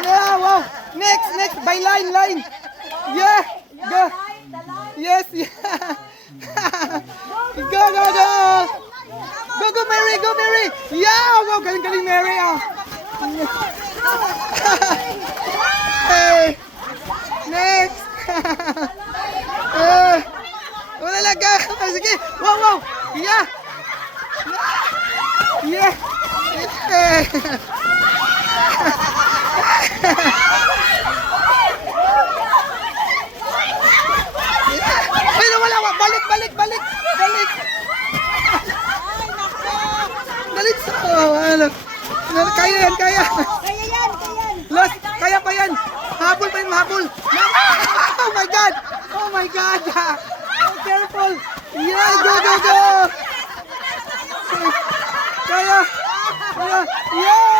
naman. Ah, wow. Next. By line. Yeah. Go. Yes, yeah. Go. Go, Mary. Yeah, wow. Galing, Mary. Ah. Hey. Next. Wala laga. Sige. Wow. Yeah. Ay, wala. Balik. Dali sa. Ano? Kaya yan. Last, kaya pa yan. Habol. Oh my God. Oh, careful. Yeah, go. Kaya. Yeah.